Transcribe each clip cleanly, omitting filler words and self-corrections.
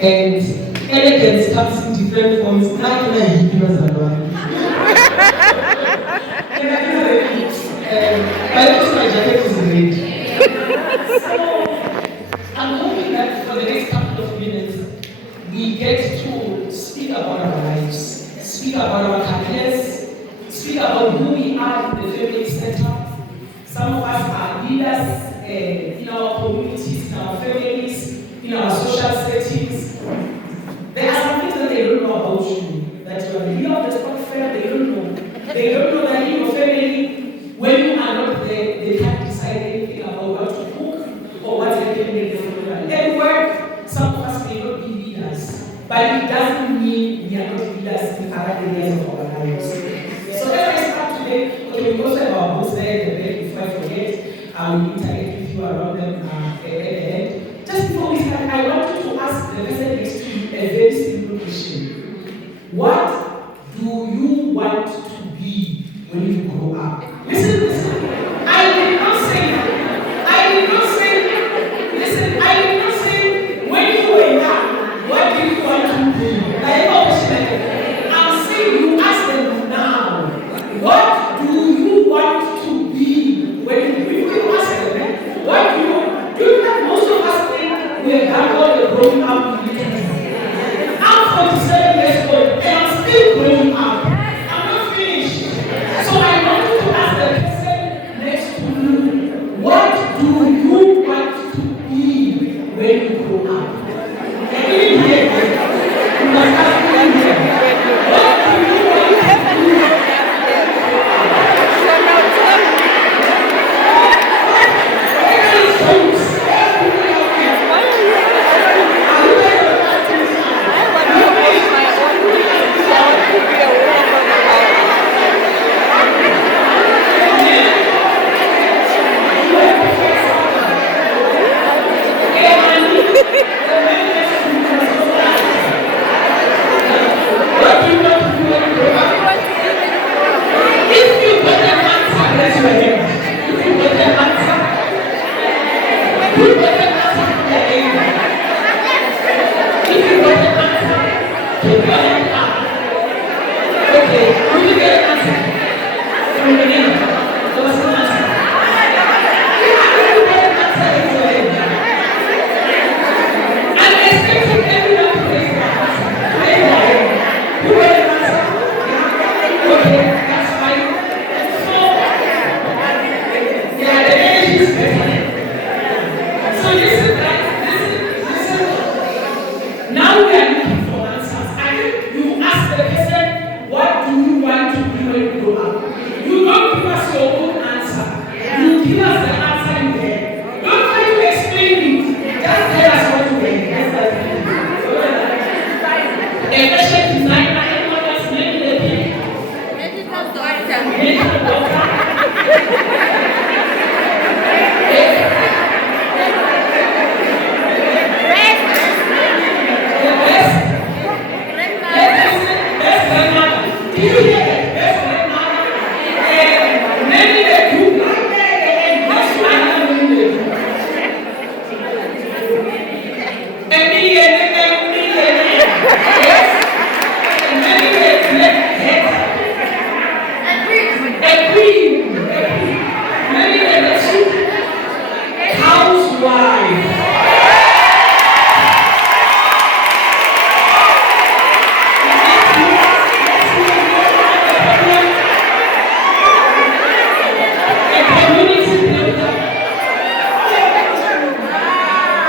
And elegance comes in different forms. Now can I hear you as well? My jacket is red. So I'm hoping that for the next couple of minutes we get to speak about our lives, speak about our careers, speak about who we are in the family setup. Some of us are leaders in our communities, in our families, in our social settings. There are some things that they don't know about you, that you are the leader of the sport fair, they don't know. They don't know that in your family, when you are not there, they can't decide anything about what to cook or what's happening in the family. At work, some of us may not be leaders, but it doesn't mean we are not leaders in other areas of our lives. So as I start today, okay, we also have our books there in the back. Before I forget, I will interact with you around them at the end. Just before we start, I want you to ask the person next to you a very simple question. What do you want to be when you grow up? Listen. I did not say when you were young, what do you want to be? I'm saying you ask them now. What do you want to be when you ask them? What do you know most of us think we have done all the growing up we can do? I'm 47 years old and I'm still growing up. I'm not finished. So I want you to ask the person next to you, what do you want to be when you grow up? And in here, you must ask me here. What do you want to be?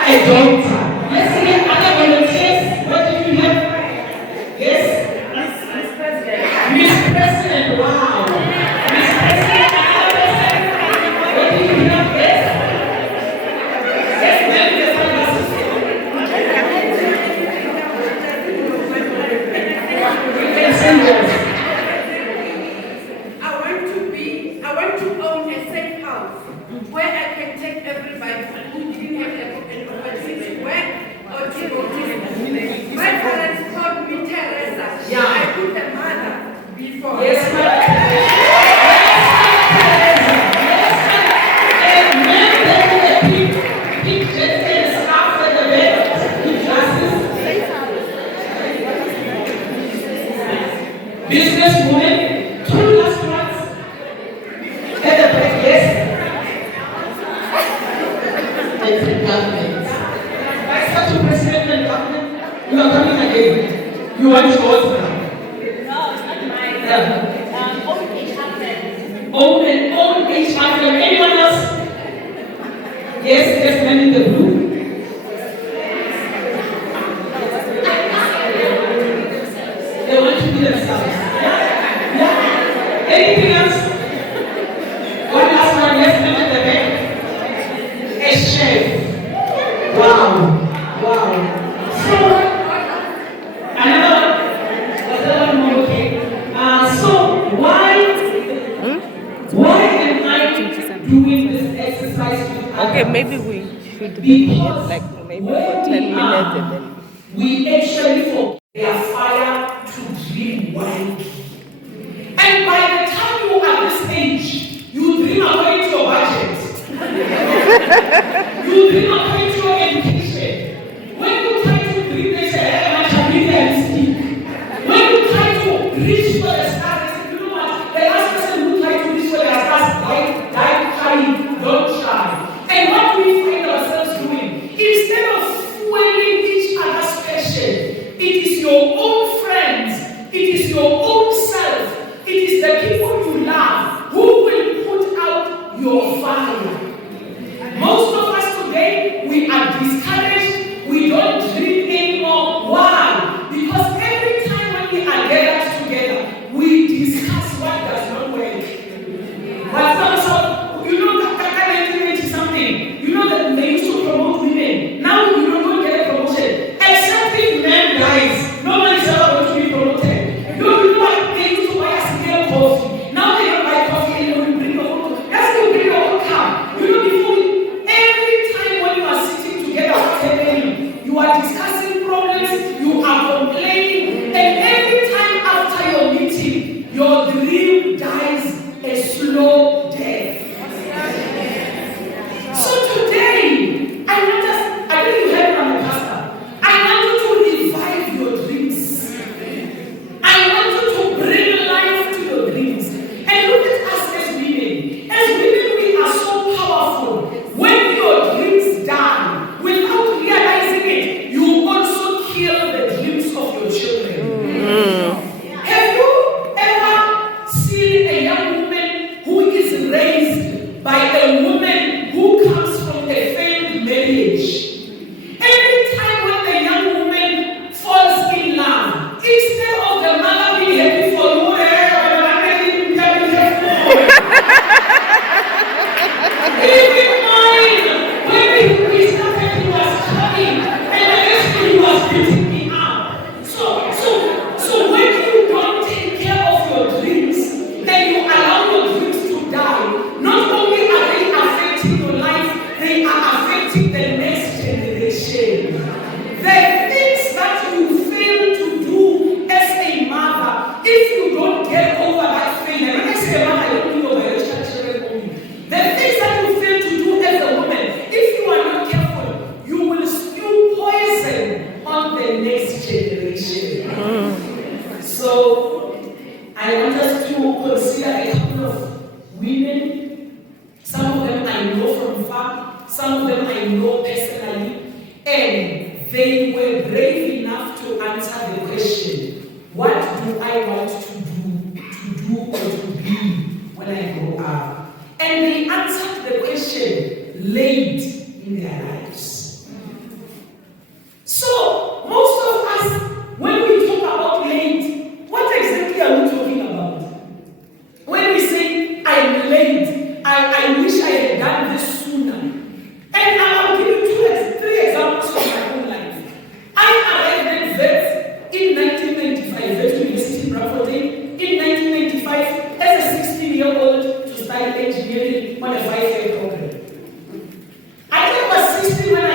A doctor. Let's see other volunteers. What do you have? again. You want yours now? No, it's not mine. Yeah. Own H-Hyphen. Own H-Hyphen. Anyone else? Yes, man in the blue. They want to be themselves. Yeah. Anything else? One last one, yes, man in the back. A chef. Wow. So, another one more, okay. So, why am I doing this exercise with others? Okay, maybe we should be like maybe for 10 minutes and then. We actually forget their fire to dream widely. And by the time you are this age, you dream according to your budget. You dream according to your education. When you try to dream, they say, hey, I can read and speak. When you try to reach for the stars, they say, you know what? The last person who tried to reach for the stars died trying, don't try. And what do we find ourselves doing? Instead of fueling each other's passion, it is your own friends, it is your own self, it is the people you love who will put out your fire. Most of us today, we are discouraged, we don't dream anymore. Why? Because every time when we are gathered together, we discuss what does not work. But some, you know that 1990 something, you know that they used to promote women. Now you don't get a promotion. Except if men dies, no one is ever going to be promoted. You know what? They used to buy a single coffee. Now they don't buy coffee anymore. You bring your own. Let's go bring your own car. You know, every time when you are sitting together, what's happening? You are discussing problems, you are complaining, and every time after your meeting, your dream dies a slow death. So today, I know you heard from the pastor. I want you to revive your dreams. I want you to bring life to your dreams. And look at us as women. As women, we are so powerful. When your dreams die, without realizing it, you also kill the dreams of your children. Have you ever seen a young woman who is raised by a woman who comes from a failed marriage? Every time when the young woman falls in love, instead of the mother being happy for you, even mine, when we started, he was coming, and the next thing he was beating me up. So when you don't take care of your dreams, and you allow your dreams to die, not only are they affecting your life, they are affecting the next generation. The things that you fail to do as a mother, if you don't get over that failure, when I say a mother, I don't mean your biological children only. The things that you fail to do as a woman, if you are not careful, you will spew poison on the next generation. So, I want us to consider a couple of women. Some of them I know from far, some of them I know personally, and they were brave enough to answer the question, what do I want to do or to be when I grow up? And they answered the question late in their lives. So, most of us, when we talk about late, what exactly are we talking about? When we say, I'm late, I wish I had done this sooner. And I'll give you three examples from my own life. I arrived at VET in 1995, VET University in Bradford, in 1995, as a 16-year-old to study engineering on a 5-year program. I think I was 16 when I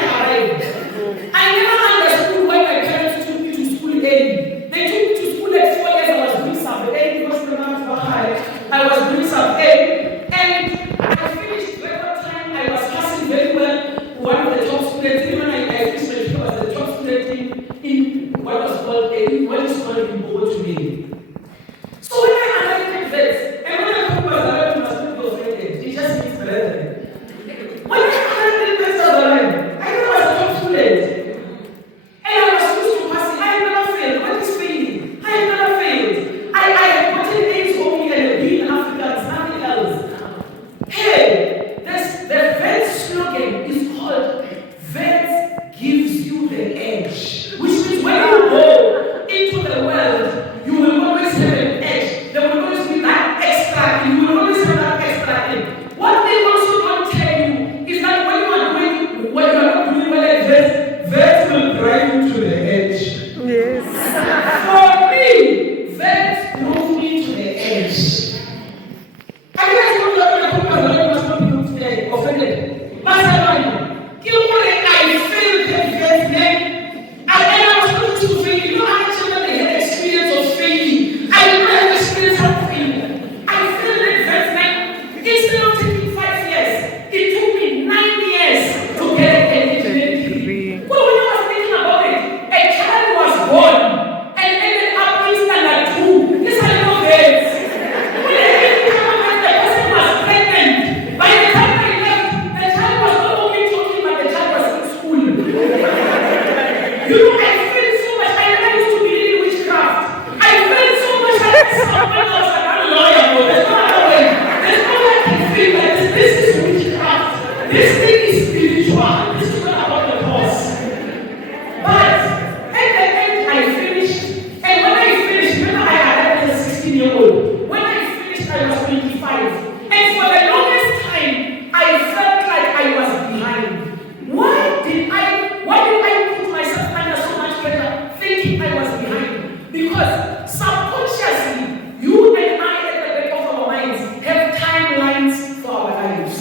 Because subconsciously, you and I at the back of our minds have timelines for our lives.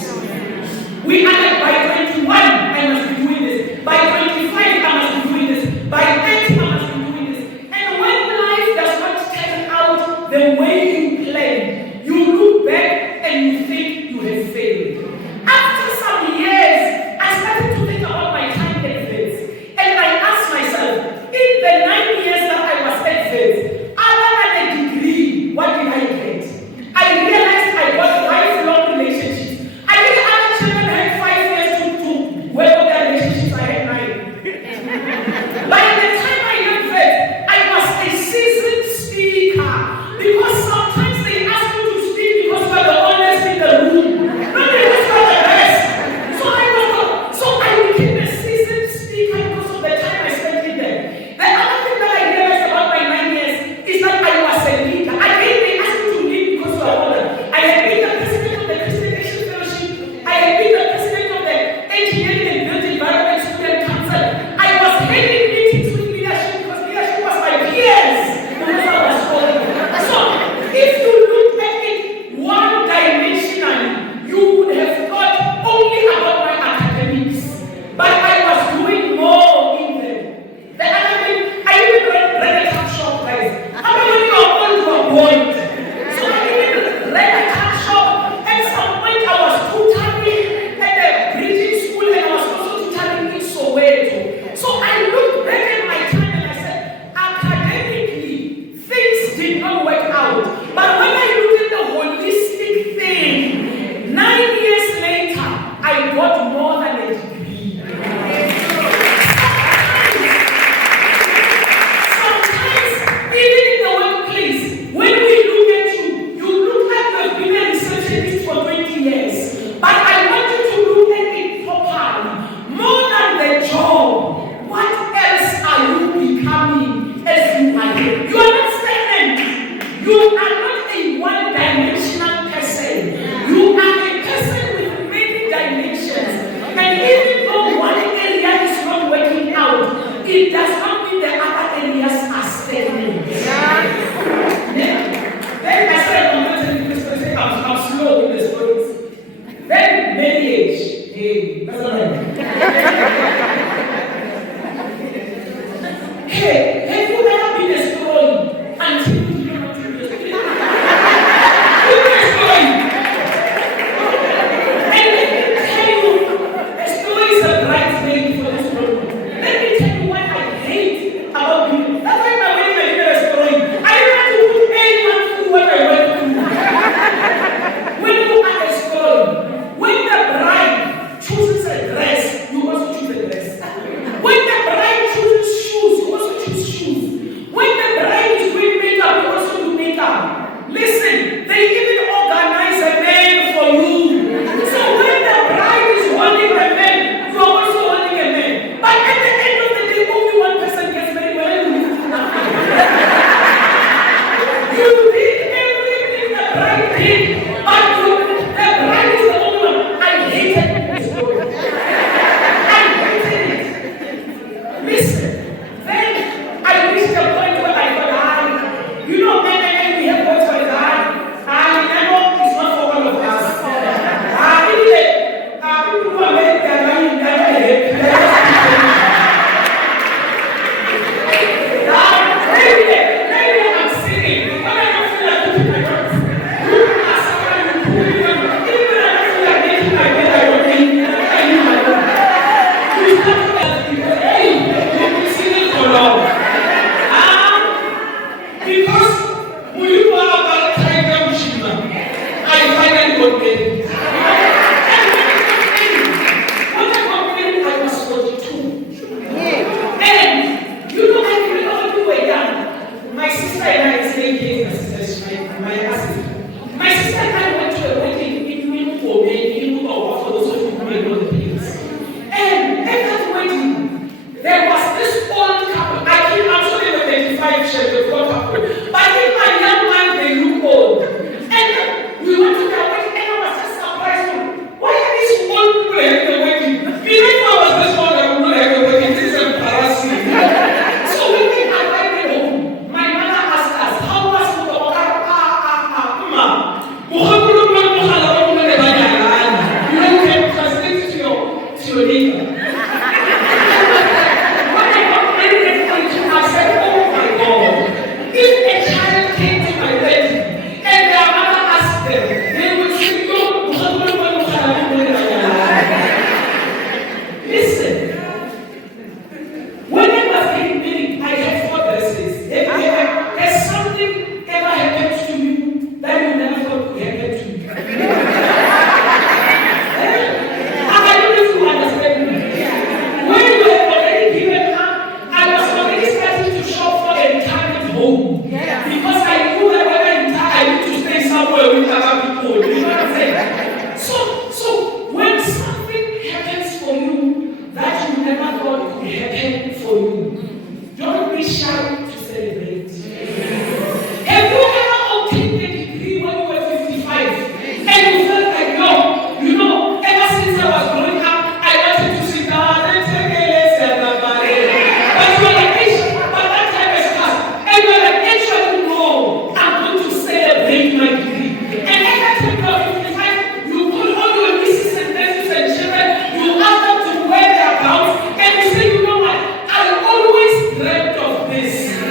We are like, by 21, I must be doing this. By 25, I must be doing this. By 30, I must be doing this. And when life does not turn out the way you planned, you look back and you think you have failed. After some years, I started to think about my time at Vets. And I asked myself, in the 9 years that I was at Vets, other than a degree, what did I get? I realized I got lifelong relationships. I didn't have children had 5 years to work on their relationships. I had 9. By the time I left Vets, I was a seasoned speaker. Because sometimes they ask you to speak because you are the oldest in the room. Not because you are the best. So I became a seasoned speaker because of the time I spent in there. The other thing that I realized about my 9 years is that I was a leader. Again, they asked you to lead because you are older. I had been the president of the Christian Action Fellowship. I had been the president of the Engineering and Built Environment Student Council. I was heading meetings with leadership because leadership was my peers because I was older. So if you look at it one-dimensionally, you would have thought only about my academics. But I was doing more in them. The other thing, I even read a talk shop, guys. How many of you are old or bold? So I even read a talk shop. At some point, I was tutoring at the bridging school and I was also tutoring in Soweto. So I looked back at my time and I said, academically, things did not work out. But when I looked at the holistic thing, 9 years later, I got more than a degree. Sometimes, even in the workplace, when we look at you, you look like you have been a receptionist for 20 years. But I want you to look at it properly. More than the job, what else are you becoming as you are here? You are not stagnant. You are not a one-dimensional person. You are a person with many dimensions. And even though one area is not working out, it does not mean the other areas are stagnant. Then I said, I'm not telling you this person, I'm slow in the stories. Then marriage. Hey, that's all right. Hey, have you ever been a story until you don't know to be a story? You've been a story. And let me tell you, a story is a bright name for this program. Let me tell you why I hate home. Because I knew that when I die, I need to stay somewhere with other people. You know what I'm saying? So when something happens for you that you never thought could happen for you, don't be shy to celebrate. Have you ever obtained a degree when you were 55 and you felt like, no, you know, ever since I was growing up, I wanted to sit down and take a lesson about it. But you are like, but that time has passed. And you are like, actually, no, I'm going to celebrate my degree. And every time you are 55, you call all your nieces and nephews and children, you ask them to wear their gowns, and you say, you know what, I always dreamt of this.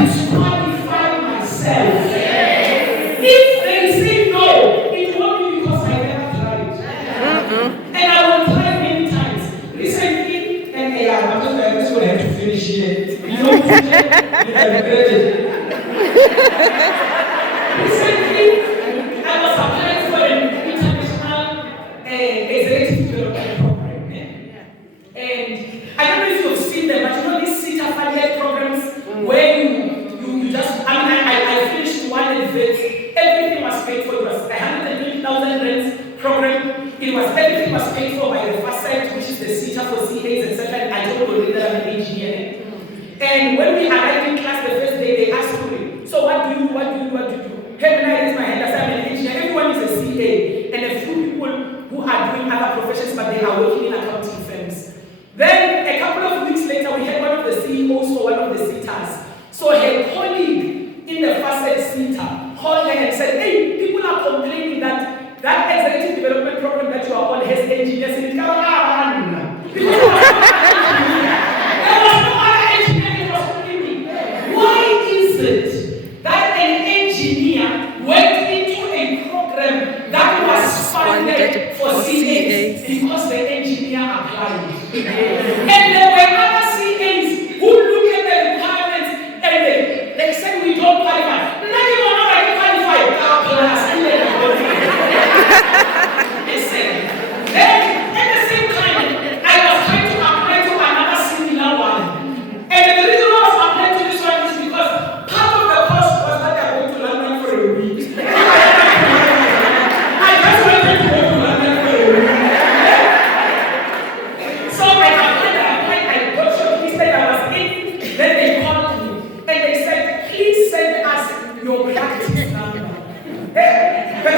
disqualify myself. If they say no, it won't be because I never tried. And I will try many times. Recently, and I'm just going to have to finish here. You know, recently, I was applying for an international executive development program. And I don't know if you've seen them, but you know these seat affiliate programs where you just, I finished one at TVET. Everything was paid for. It was 120,000 rents program. Everything was paid for by the first site, which is the CETA for CAs, etc. And I told already that I'm an engineer. And when we arrived in class the first day, they asked me, so what do you do? Hey, when I raise my hand, I say I'm an engineer. Everyone is a CA. And a few people who are doing other professions, but they are working in accounting firms. Then, a couple of weeks later, we had one of the CEOs for one of the CETAs. So her colleague in the first set CETA called her and said, hey, people are complaining that executive development program that you are on has engineers in it. There was no other engineer that was only me. Why is it that an engineer went into a program that was funded for CAs because the engineer applied? And there were other CAs who look at the requirements and they said we don't qualify. Nothing will not qualify. Listen, then at the same time, I was trying to apply to another similar one. And the reason why I was applying to this one is because part of the course was that they are going to London for a week. I just wanted to go to London for a week. So I applied, I got shortlisted, I was in. Then they called me and they said, please send us your practice number. Hey, but I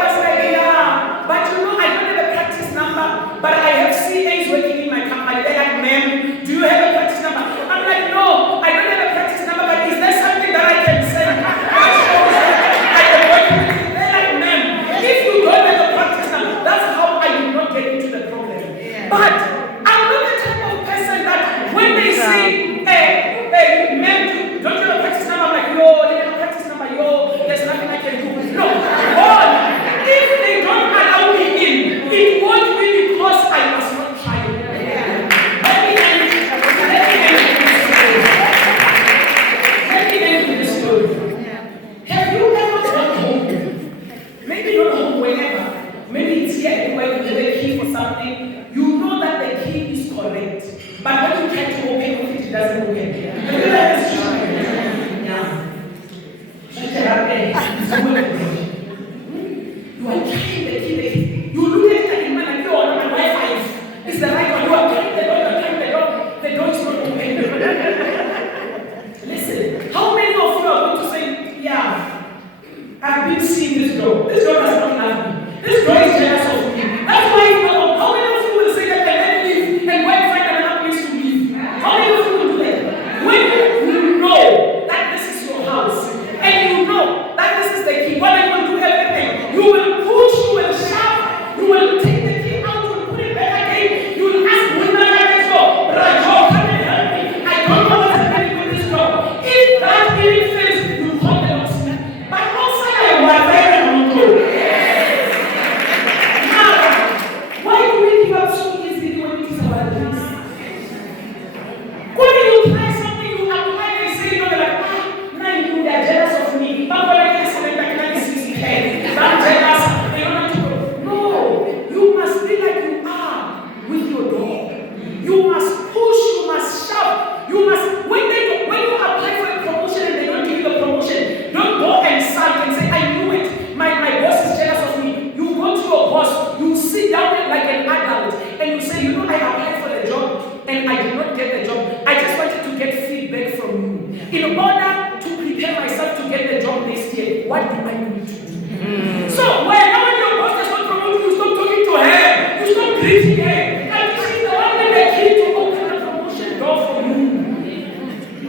was like, yeah, but you know, I don't have a practice number, but I have CAs working in my company. They're like, ma'am, do you have a practice number? I'm like, no, I don't have a practice number, but is there something that I can send? I can work with it. They're like, ma'am, if you don't have a practice number, that's how I did not get into the problem. But I'm not the type of person that when they say, hey, ma'am, don't you have a practice number? I'm like, yo, they have a practice number, yo, there's nothing I can do. No, if they don't allow me in, it won't be because I was not trying. Let me end this story. Have you ever gone home? Maybe not home, whenever. Maybe it's here where you have a key for something. You know that the key is correct. But when you try to open it, it doesn't open. Have you ever tried? Yeah. You are trying the key. You look at it and like, oh, my Wi-Fi is the right one. You are trying the door, the door is not open. Listen, how many of you are going to say, yeah, I've been seeing this door. This door does not love me. This door is jealous of me. That's why you know, how many of you will say that and then leave and go and find another place to live? How many of you will do that? When you know that this is your house and you know that this is the key, what are you going to do everything? You will push, you will shove, you will take the key out, you will put it back again, you will ask, when I let this go, Rajo, come and help me. I don't know what's happening with this door. If that really fails, you call the locksmith. But also, I was there and you go. Now, why do we give up so easily when it is our dreams? When you try something, you apply and say, no, like, now you they are jealous of me. But when I get something like 96K, I'm jealous. They don't want to go. No, you must be like you are with your dog. You must push, you must shout, you must, when you apply for a promotion and they don't give you the promotion, don't go and sulk and say, I knew it, my boss is jealous of me. You go to your boss, you sit down like an adult, and you say, you know, I applied for the job, and I did not get the job. I just wanted to get feedback from you. In order to prepare myself to get the job next year, what do I need to do? So, when your boss does not promote you, stop talking to her, you stop greeting her, and she's the one that they key to open the promotion door for you.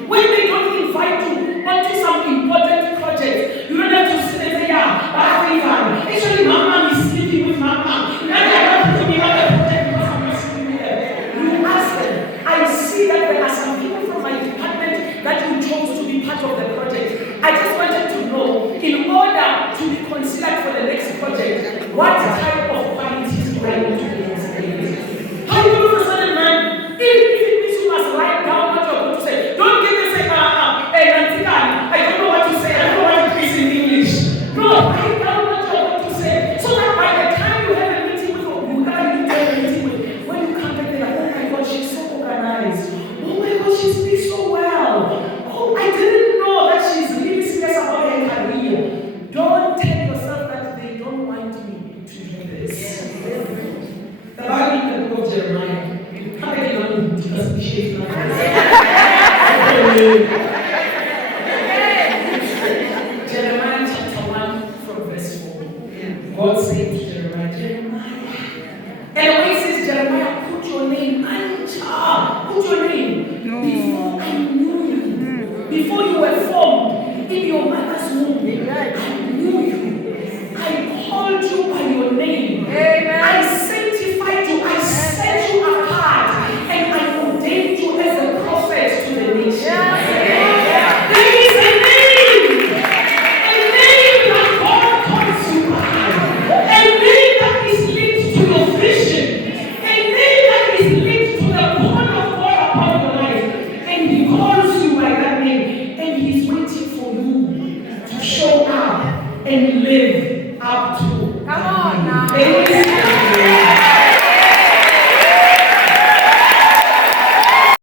When they don't invite you onto some important project, you don't have to sit and say, yeah, but actually, Mama is sleeping with Mama. Now they are not putting me on the project because I'm not sleeping with them. You ask them, I see that Jeremiah chapter 1 from verse 4. God said to Jeremiah, and when it says Jeremiah, put your name, Mantsha, put your name. Before I knew you, before you were formed in your mother's womb, I knew you. I called you by your name. I sanctified you. I set you apart. And I ordained you as a prophet to the nations. There is a name that God calls you by. A name that is linked to your vision. A name that is linked to the call of God upon your life. And He calls you by that name. And He's waiting for you to show up and live up to. Come on now. There is